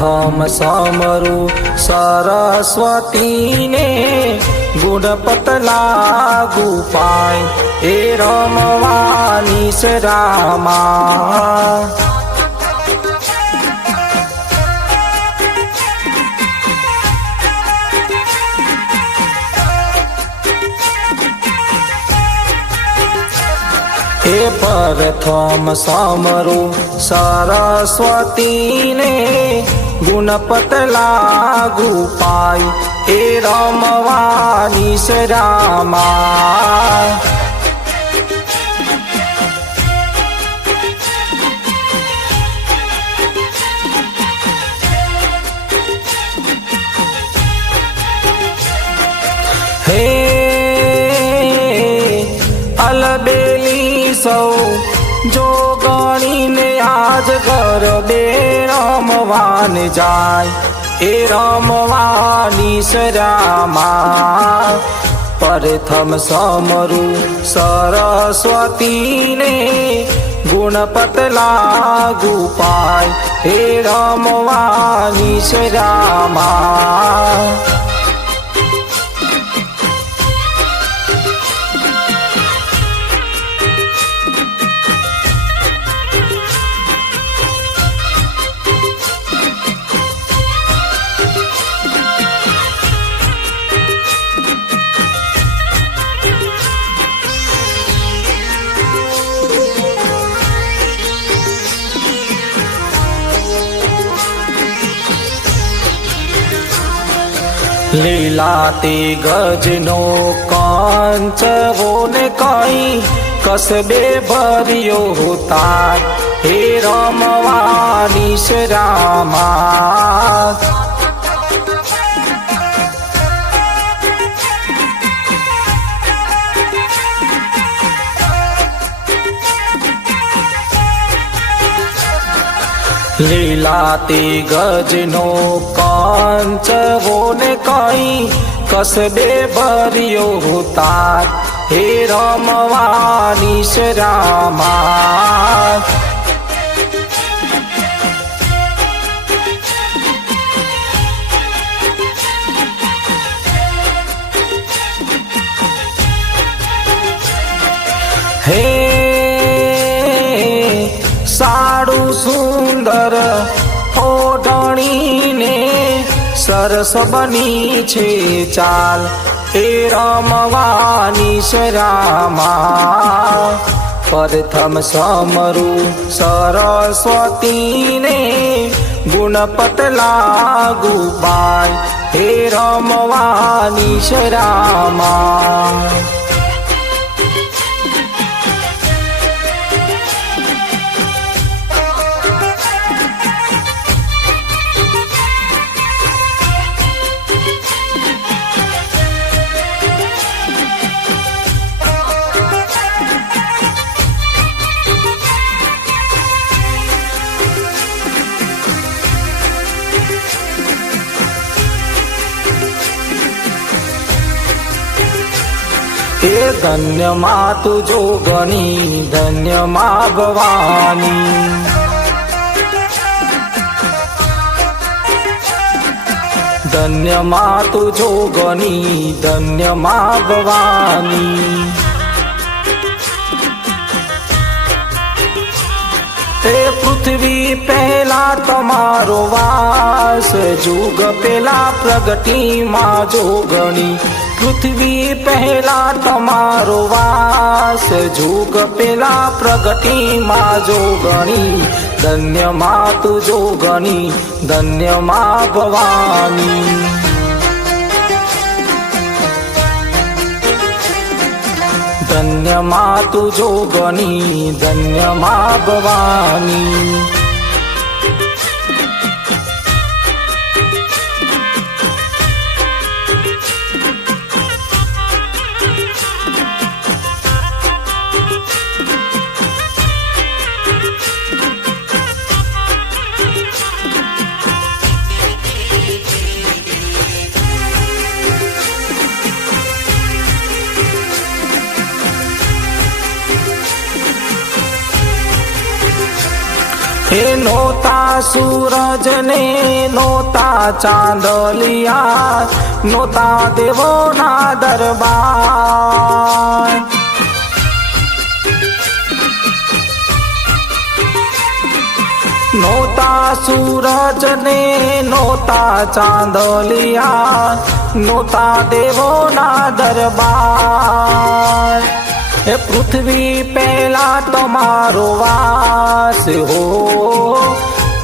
પ્રથમ સમરું સરસ્વતીને ગુણપત લાગુ પાય એ રમવાની રામા. એ પ્રથમ સમરું સરસ્વતીને ગુણપત લાગુ પાય એ રમવાની છે રામા હે અલબેલી સૌ જો ગણીને આજ ગરબે રમવાન જાય એ રમવાની સરામા પ્રથમ સમરું સરસ્વતીને ગુણપત લાગુ પાય હે રમવાની સરામા લીલા તે ગજનો કાંચવો ને કઈ કસબે ભર્યો તાર હે રમવાની શ્રામા લીલા તે ગજનો કાંચવોને કઈ કસબે ભર્યો તાર હે રમવાની શ્રામા. હે સરસ બની છે ચાલ એ રમવાની શરામા. પ્રથમ સમરું સરસ્વતીને ગુણપત લાગુ બાય હે રમવાની શરામા. એ ધન્યમાં તું જોગણી ધન્યમાં ભવાની ધન્યમાં તું જોગણી ધન્યમાં ભવાની તે પૃથ્વી પહેલા તમારો વાસ જુગ પેલા પ્રગટીમાં જોગણી પૃથ્વી પહેલા તમારો વાસ. જુગ પેલા પ્રગટીમાં જોગણી. ધન્યમાં તું જોગણી ધન્યમાં ભવાની. ધન્યમાં તું જોગણી ધન્યમાં ભવાની. હે નોતા સૂરજ ને નોતા ચાંદલિયા, નોતા દેવોના દરબાર. નોતા સૂરજ ને નોતા ચાંદલિયા, નોતા દેવોના દરબાર. એ પૃથ્વી પહેલા તમારો વાસ હો.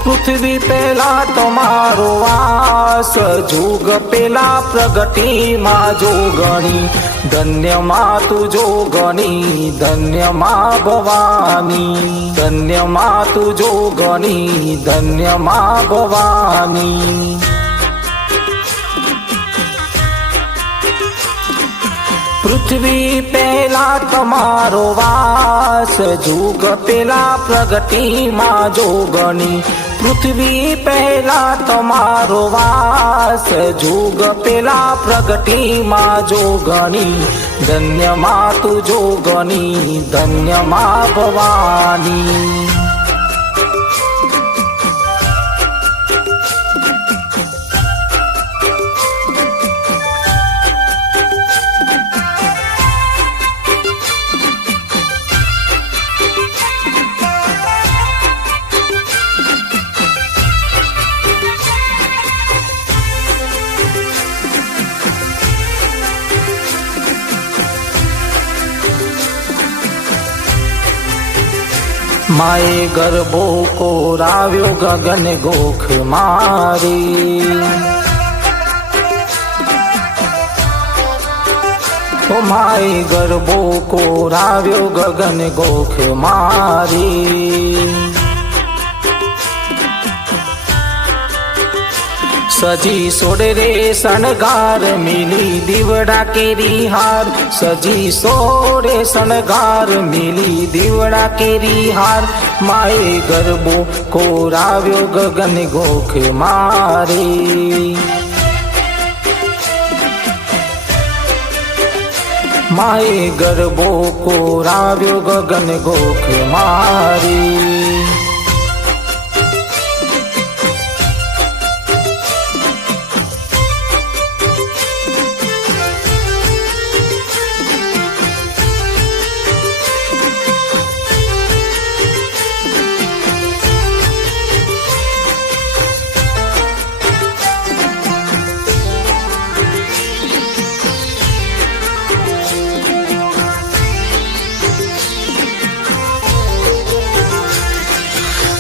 પૃથ્વી પહેલા તમારો વાસ જુગ પેલા પ્રગતિમાં જોગણી. ધન્યમાં તું જોગણી, ધન્યમાં ભવાની. ધન્યમાં તું જોગણી, ધન્યમાં ભવાની. પૃથ્વી પહેલા તમારો વાસ, જુગ પેલા પ્રગતિમાં જોગણી પૃથ્વી પહેલા તમારો વાસ, જુગ પેલા પ્રગતિમાં જોગણી ધન્યમાં તું જોગણી ધન્યમાં ભવાની. માએ ગરબો કોરાવ્યો ગગન ગોખ મારી. ઓ માએ ગરબો કોરાવ્યો ગગન ગોખ મારી. સજી સોડે રે શણગાર, મિલી દીવડા કેરી હાર. સજી સોડે શણગાર, મિલી દીવડા કેરી હાર. માએ ગરબો કોરાવ્યો ગગન ગોખ મારી. માએ ગરબો કોરાવ્યો ગગન ગોખ મારી.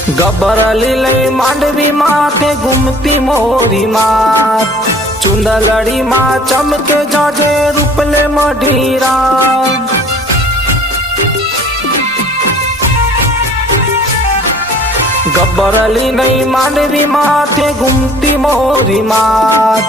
ગબરલી લઈ માંડવી માથે ગુમતી મોરી માં. ચુંદલડી માં ચમકે જાજે રૂપલે મઢીરા ગબ્બરલી નહીં માંડવી માથે ગુમતી મોરી માત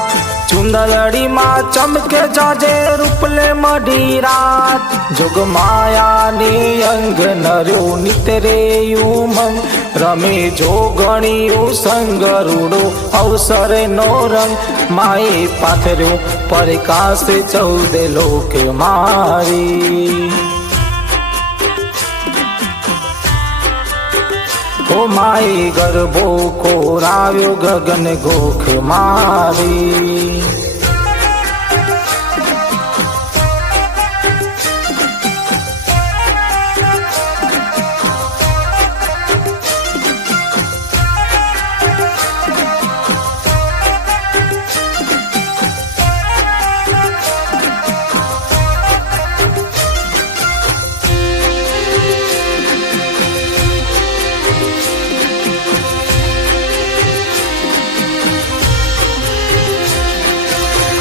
ચુંદલડી માં ચમકે જાજે રૂપલે મઢી રાત. જોગ માયાની અંગ નર્યો, નિતરે ઉમંગ રમે જોગણીયું સંગ રૂડો અવસર નો રંગ માએ પાથર્યો, પરકાશ ચૌદ લોક મારી. ઓ માઈ ગરબો કોરાવ્યો ગગન ગોખ મારી.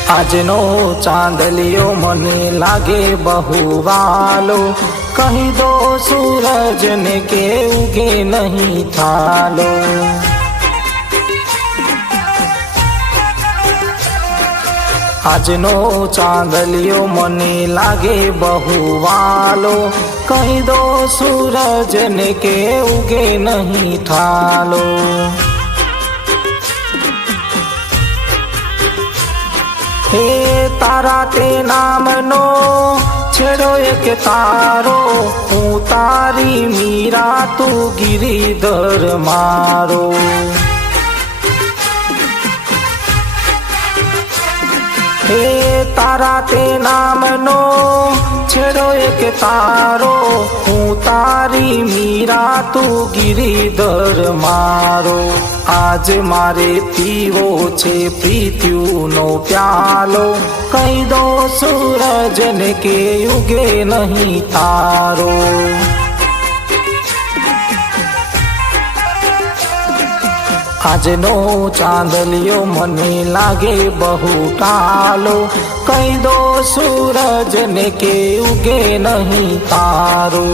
આજનો ચાંદલિયો મને લાગે બહુ વાલો કહી દો સૂરજને કે ઉગે નહીં થાલો. આજનો ચાંદલિયો મને લાગે બહુ વાલો કહી દો સૂરજને કે ઉગે નહીં થાલો. હે તારા તે નામનો છેડો એક તારો. હું તારી મીરા તું ગિરિધર મારો. હે તારા તે નામનો છેડો એક તારો. હું તારી મીરા તું ગિરિધર મારો. આજ મારે પીવો છે પ્રીત્યુનો પ્યાલો. કહી દો સૂરજને કે યુગે નહીં તારો. આજનો ચાંદલિયો મને લાગે બહુ કાલો કહી દો સૂરજને કે ઉગે નહીં તારો.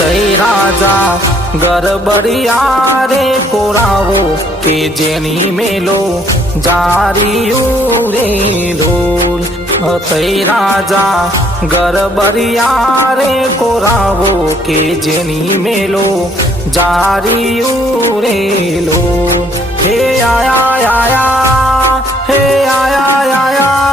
પતઈ રાજા, ગરબડિયા રે કોરાવો, કે જેની મેલો જારિયું રે ઢોલ. પતઈ રાજા, ગરબડિયા રે કોરાવો, કે જેની મેલો જારિયું રે લો હે આયા આયા, હે આયા આયા.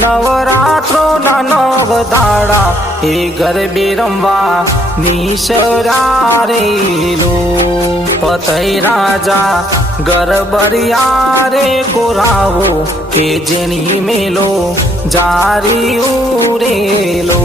નવરાત્રો ના નવ દાડા એ ગરબે રમવા નિશરા રેલો પતઈ રાજા ગરબરિયા રે કોરાવો કે જેની મેલો જારી ઉરેલો.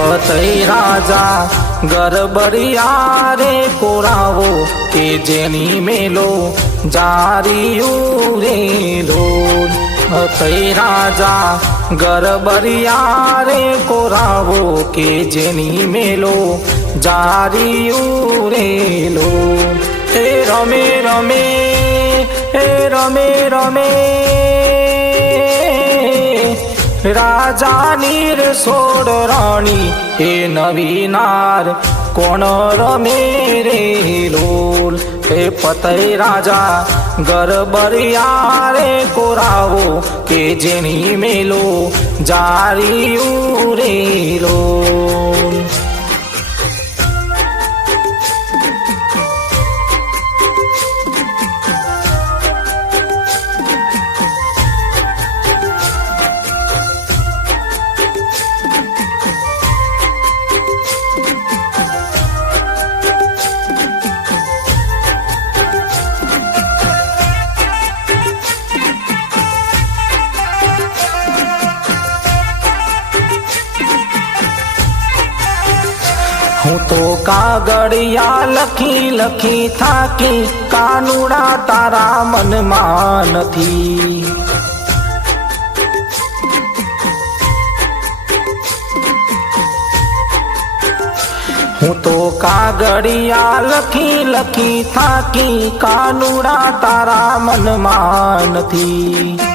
પતઈ રાજા, ગરબડિયા રે કોરાવો કે જેની મેલો જારિયું રે ઢોલ પતઈ રાજા, ગરબડિયા રે કોરાવો કે જેની મેલો જારિયું રે લો હે રમે રમે, હે રમે રમે. રાજાની રે સોડ રાણી, એ નવી કોણ રમે રે લોલ? એ પતય રાજા ગરબરિયા રે કોરાવો કે જેની મેલો જારી રે લોલ? કાગળિયા લખી લખી થાકી, કાનુડા તારા મનમાં નથી. હું તો કાગળિયા લખી લખી થાકી, કાનુડા તારા મનમાં નથી.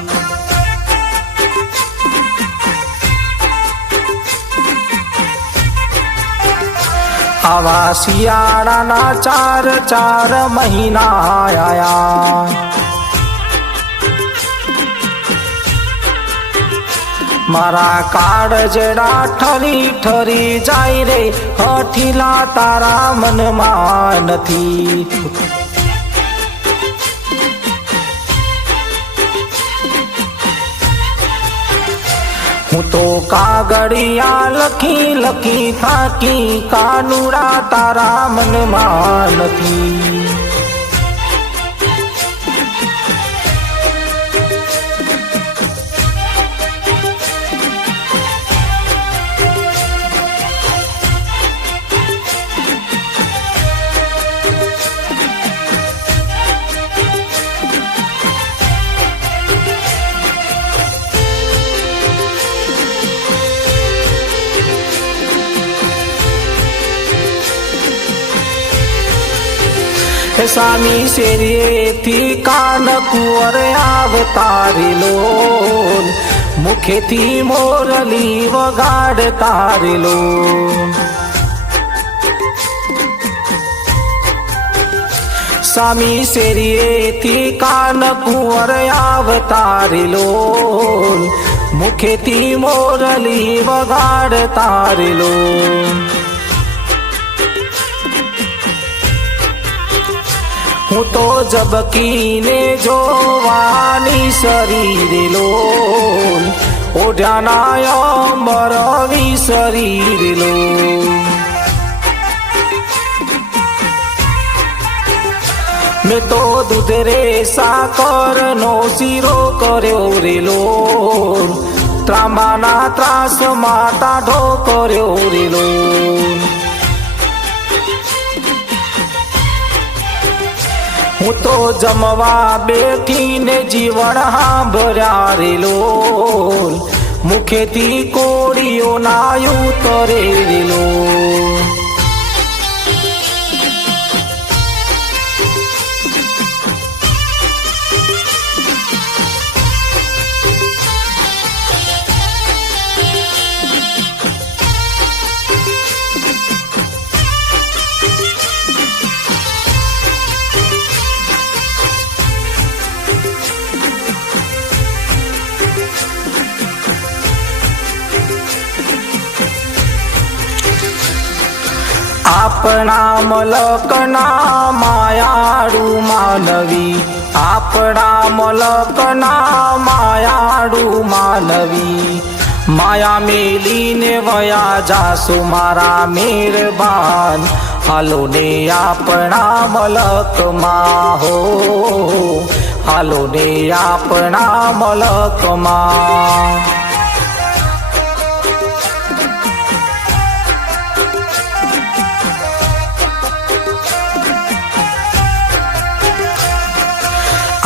આવા શિયાળાના ચાર ચાર મહિના આયા. મારા કાળ જેડા ઠરી ઠરી જાય રે, હઠીલા તારા મનમાં નથી. હું તો કાગળિયા લખી લખી થાકી કાનુડા તારા મનમાં નથી. સામી શેરીએથી કાન કુંવર આવતારી લોલ મુખેથી મોરલી વગાડ તારી લોલ સામી શેરીએથી કાન કુંવર આવતારી લોલ મુખેથી મોરલી વગાડ તારી લોલ હું તો જબકીને જોવાની શરીર લોલ ઓઢાના મરવી શરીર લોલ મેં તો દૂધ રે સાકર નો શીરો કર્યો રે લોલ ત્રાંબાના ત્રાસ માતા કર્યો રે લોલ હું તો જમવા બેઠીને જીવન હાંભર્યા રે લોલ. મુખેથી કોળીઓ નાયું તરે રે લોલ. મલકના માયાડુ માનવી. આપણા મલકના માયાડુ માનવી. માયા મેલીને વયા જાસુ મારા મેરબાન. હાલો ને આપણા મલકમાં હો. હાલો ને આપણા મલકમાં.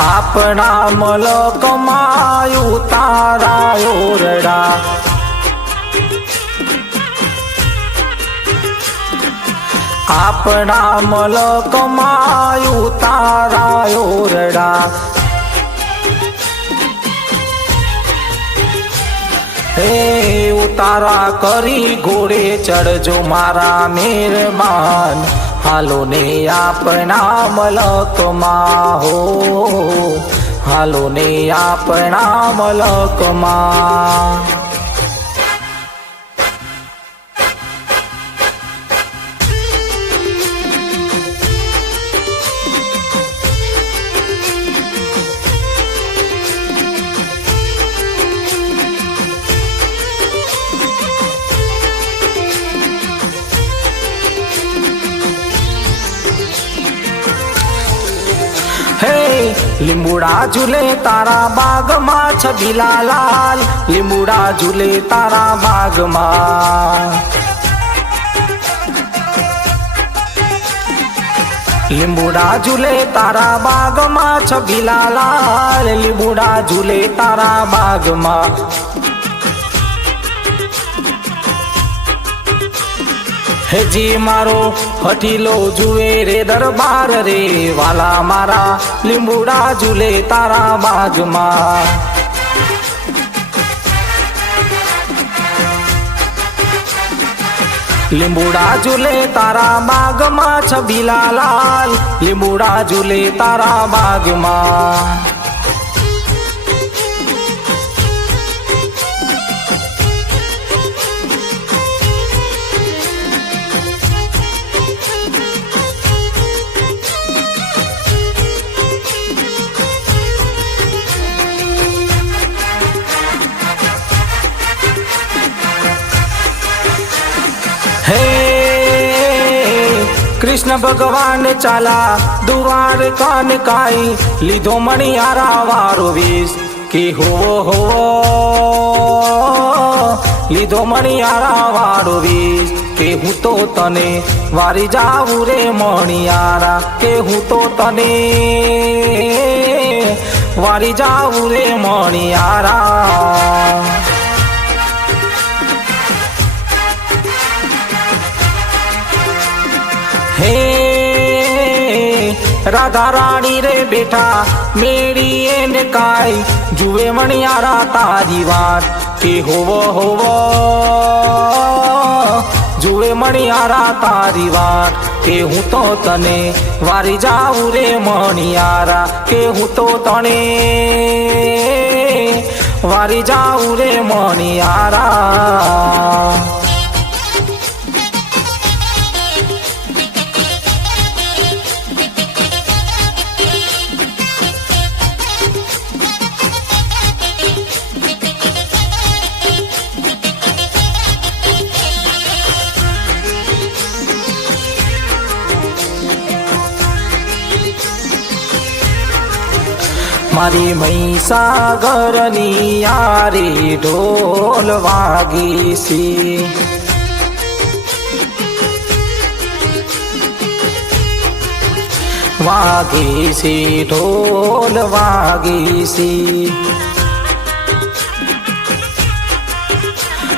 આપણા મલકમાં તારા ઓરડા આપણા મલકમાં તારા ઓરડા હે, ઉતારા કરી ઘોડે ચડજો મારા મહેરબાન હાલો ને આપણા મલકમાં હો. હાલો ને આપણા મલકમાં લીંબુડા ઝૂલે તારા બાગમાં છબીલા લાલ લીંબુડા ઝૂલે તારા બાગમાં. લીંબુડા ઝૂલે તારા બાગમાં છબીલા લાલ. લીંબુડા ઝૂલે તારા બાગમાં. હેજી મારો, હટીલો જુએ રે દરબાર રે, વાલા મારા, લીંબુડા ઝૂલે તારા બાગમાં લીંબુડા ઝૂલે તારા બાગમાં, છબીલા લાલ, લીંબુડા ઝૂલે તારા બાગમાં. કૃષ્ણ ભગવાન ચાલા, દુવાર કાન કાઈ, લીધો મણિયારા વારો વેશ કે હો હો, લીધો મણિયારા વાળો વેશ કે હું તો તને વારી જાઉં રે મણિયારા. કે હું તો તને વારી જાઉં રે મણિયારા. હે, રાધા રાણી રે બેઠા મેળી એને કાય જુએ મણિયારા તારી વાત. કે હોવો હોવો, જુએ મણિયારા તારી વાત. કે હું તો તને વારી જાઉં રે મણિયારા. કે હું તો તને વારી જાઉં રે મણિયારા. મારી મહીસાગરની યારી ઢોલ વાગી સી વાગી સી ઢોલ વાગી સી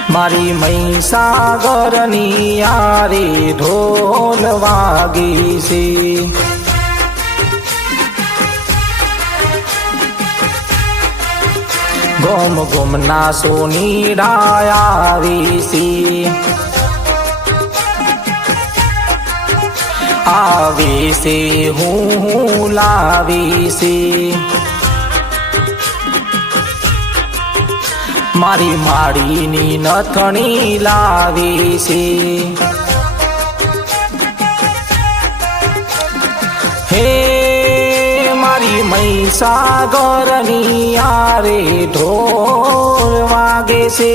મારી મહીસાગરની યારી ઢોલ વાગી સી ગોમ ગુમના સોની ડાયાવીસી આવીસે હું હું લાવીસી મારી માડીની નથણી લાવીસી હે મારી સાગરની આરે ઢોલ વાગે છે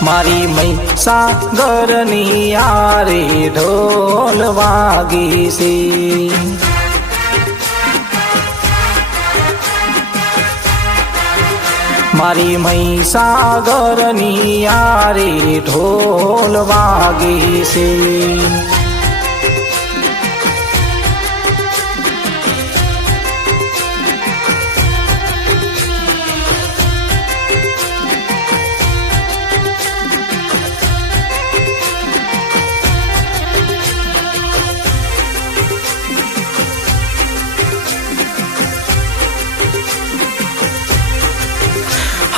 મારી મય સાગરની આરે ઢોલ વાગે છે મારી મય સાગરની આરે ઢોલ વાગે છે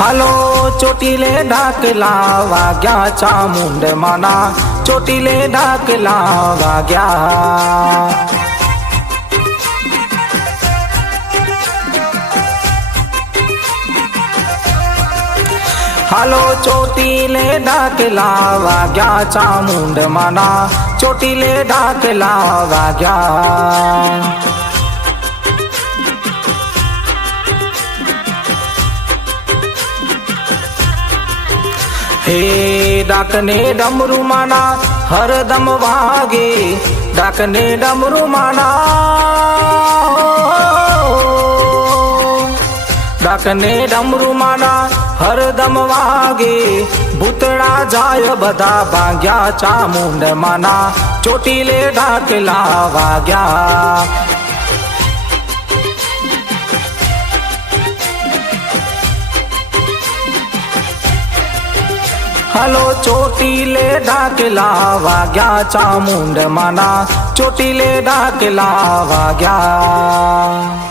હાલો, ચોટીલે ડાકલા વાગ્યા ચામુંડ માના. ચોટીલે ડાકલા વાગ્યા હાલો, ચોટીલે ડાકલા વાગ્યા ચામુંડ માના. ચોટીલે ડાકલા વાગ્યા હે ડાકને ડમરૂ માના, હરદમ વાગે. ડાકને ડમરૂ માના, ડાકને ડમરૂ માના, હરદમ વાગે. ભૂતળા જાય બધા ભાગ્યા ચામુંડ માના. ચોટીલે ડાકલા વાગ્યા. હલો ચોટીલે ડાકલા વાગ્યા ચામુંડ માના ચોટીલે ડાકલા વાગ્યા